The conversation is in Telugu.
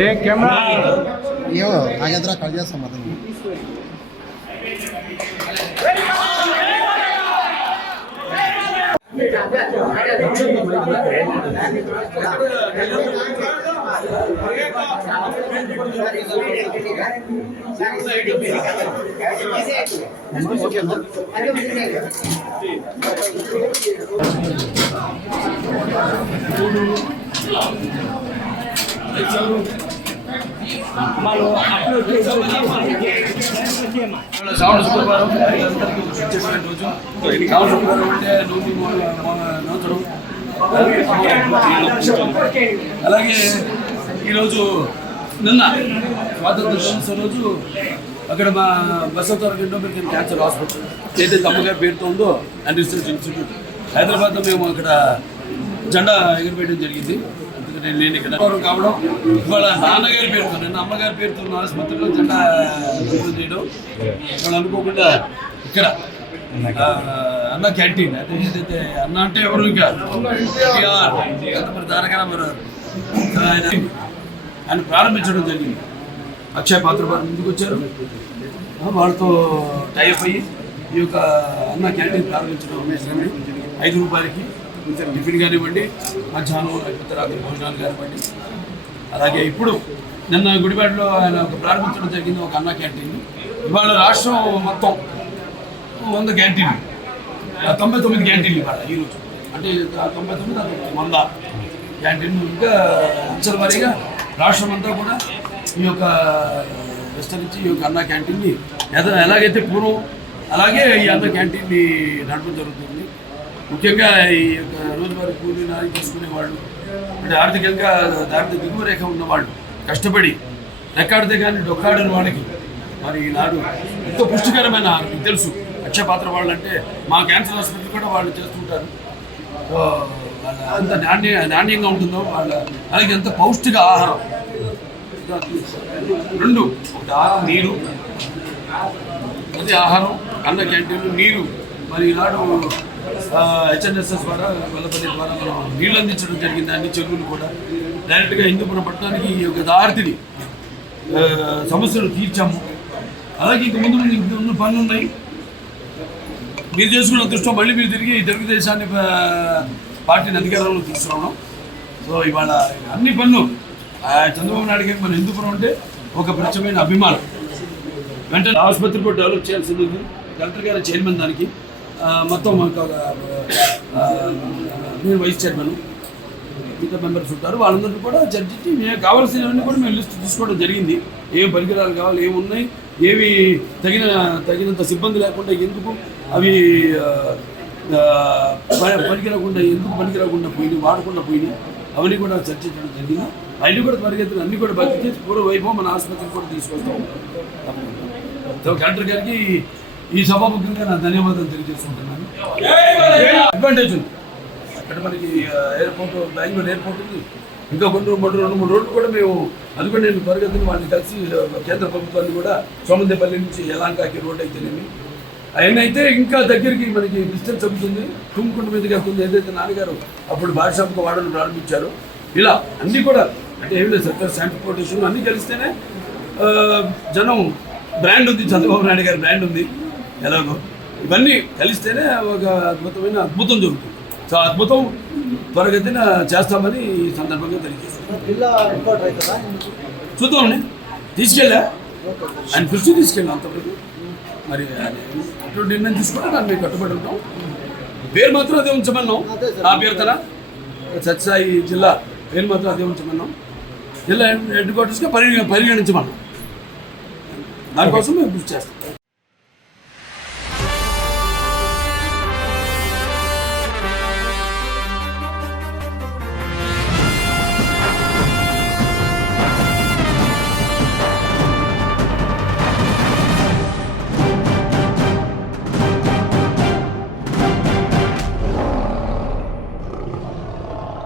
ఏ కెమెరా అయ్యో నాగేంద్ర కట్ చేస్తాం అతను శ్రావణ శుక్రవారం రోజు శ్రావణ శుక్రవారం అంటే నూతనం అలాగే ఈరోజు నిన్న స్వాతంత్ర దినోత్సవం రోజు అక్కడ మా బసవతారక ఎండోమెట్రిక్ క్యాన్సర్ హాస్పిటల్ ఏదైతే అమ్మగారి పేరుతో ఉందో అండ్ రీసెర్చ్ ఇన్స్టిట్యూట్ హైదరాబాద్లో మేము అక్కడ జెండా ఎగురవేయడం జరిగింది. అందుకని నేను ఇక్కడ కావడం ఇవాళ నాన్నగారి పేరుతో నిన్న అమ్మగారి పేరుతో ఉన్న ఆసుపత్రిలో జెండా ఎగురవేయడం చేయడం వాళ్ళు అనుకోకుండా ఇక్కడ అన్న క్యాంటీన్ అంటే ఏదైతే అన్న అంటే ఎవరు ఇంకా మరి దానికన్నా మరి ఆయన ప్రారంభించడం జరిగింది. అక్షయ పాత్ర వారు ముందుకు వచ్చారు, వాళ్ళతో టైప్ అయ్యి ఈ యొక్క అన్న క్యాంటీన్ ప్రారంభించడం రమేష్ గారిని 5 రూపాయలకి టిఫిన్ కానివ్వండి, మధ్యాహ్నం లేకపోతే రాత్రి భోజనాలు కానివ్వండి. అలాగే ఇప్పుడు నిన్న గుడివాడలో ఆయన ప్రారంభించడం జరిగింది ఒక అన్న క్యాంటీన్. ఇవాళ రాష్ట్రం మొత్తం 100 క్యాంటీన్లు, 99 క్యాంటీన్లు ఇవాళ ఈరోజు అంటే 99 100 క్యాంటీన్లు. ఇంకా అంచెల వారీగా రాష్ట్రం అంతా కూడా ఈ యొక్క విస్తరించి ఈ యొక్క అన్న క్యాంటీన్ని ఎలాగైతే పూర్వం అలాగే ఈ అన్న క్యాంటీన్ని నడపడం జరుగుతుంది. ముఖ్యంగా ఈ యొక్క రోజువారీ కూలీ నాని తీసుకునేవాళ్ళు అంటే ఆర్థికంగా దారిద్ర్య దిగువ రేఖ ఉన్నవాళ్ళు కష్టపడి రెక్కాడితే కానీ డొక్కాడని వాళ్ళకి మరి ఈనాడు ఎంతో పుష్టికరమైన మీకు తెలుసు అక్షయ పాత్ర వాళ్ళు అంటే మా క్యాన్సర్ హాస్పిటల్ కూడా వాళ్ళు చేస్తుంటారు. సో వాళ్ళ అంత నాణ్యంగా ఉంటుందో వాళ్ళ అలాగే ఎంత పౌష్టిక ఆహారం రెండు ఒకటి ఆహారం నీరు, అదే ఆహారం అన్న క్యాంటీన్లు నీరు. మరి ఈనాడు హెచ్ఎన్ఎస్ఎస్ ద్వారా వెల్లపల్లి ద్వారా మనం నీళ్ళు అందించడం జరిగింది. అన్ని చెరువులు కూడా డైరెక్ట్గా హిందూపురం పట్టణానికి ఈ యొక్క దారిని సమస్యలు తీర్చాము. అలాగే ఇంక ముందు ఉన్న పనులు ఉన్నాయి. మీరు చేసుకున్న దృష్ట్యా మళ్ళీ మీరు తిరిగి తెలుగుదేశాన్ని పార్టీని అధికారంలో తీసుకురావడం. సో ఇవాళ అన్ని పనులు చంద్రబాబు నాయుడు గారికి మన హిందూపురం అంటే ఒక ప్రత్యేకమైన అభిమానం. వెంటనే ఆసుపత్రి కూడా డెవలప్ చేయాల్సింది. కలెక్టర్ గారి చైర్మన్ దానికి మొత్తం మనకు ఒక నేను వైస్ చైర్మన్ మిగతా మెంబర్స్ ఉంటారు. వాళ్ళందరినీ కూడా చర్చించి మేము కావాల్సినవన్నీ కూడా మేము లిస్ట్ తీసుకోవడం జరిగింది. ఏం పరికరాలు కావాలి, ఏమి ఉన్నాయి, ఏవి తగినంత సిబ్బంది లేకుండా ఎందుకు అవి పనికిరాకుండా ఎందుకు పనికిరాకుండా పోయినాయి, వాడకుండా పోయినాయి, అవన్నీ కూడా చర్చించడం జరిగింది. అవన్నీ కూడా త్వరగతిని అన్నీ కూడా బతికి పూర్వ వైభవం మన ఆసుపత్రికి కూడా తీసుకొస్తాం. కలెక్టర్ గారికి ఈ సభాముఖంగా నా ధన్యవాదాలు తెలియజేసుకుంటున్నాను. అడ్వాంటేజ్ ఉంది అక్కడ మనకి ఎయిర్పోర్ట్, బెంగళూరు ఎయిర్పోర్ట్ ఉంది. ఇంకా 2-3 రోడ్లు కూడా మేము అది కూడా నేను త్వరగతిని వాళ్ళని కలిసి కేంద్ర ప్రభుత్వాన్ని కూడా సోమందేపల్లి నుంచి యలాంకాకి రోడ్ అయితేనేమి అవన్నీ అయితే ఇంకా దగ్గరికి మనకి డిస్టెన్స్ అవుతుంది. తుమ్ముకుంట మీదకి వస్తుంది. ఏదైతే నాన్నగారు అప్పుడు భాషాముఖ వాడలు ప్రారంభించారో ఇలా అన్నీ కూడా అంటే ఏమి లేదు సర్కార్ ట్రాన్స్పోర్టేషన్ అన్నీ కలిస్తేనే జనం బ్రాండ్ ఉంది, చంద్రబాబు నాయుడు గారి బ్రాండ్ ఉంది. ఎలాగో ఇవన్నీ కలిస్తేనే ఒక అద్భుతం జరుగుతుంది. సో అద్భుతం త్వరగతిన చేస్తామని ఈ సందర్భంగా తెలియజేస్తాం. చూద్దామండి, తీసుకెళ్ళా ఆయన దృష్టి తీసుకెళ్ళాం అంతవరకు. మరి అటువంటి నిర్ణయం తీసుకుంటే దాన్ని మేము కట్టుబడి ఉంటాం. పేరు మాత్రం అదే ఉంచమన్నాం. నా పేరు తన సత్యసాయి జిల్లా పేరు మాత్రం అదే ఉంచమన్నాం. జిల్లా హెడ్ క్వార్టర్స్గా పరిగణించమన్నాం. దానికోసం మేము కృషి చేస్తాం.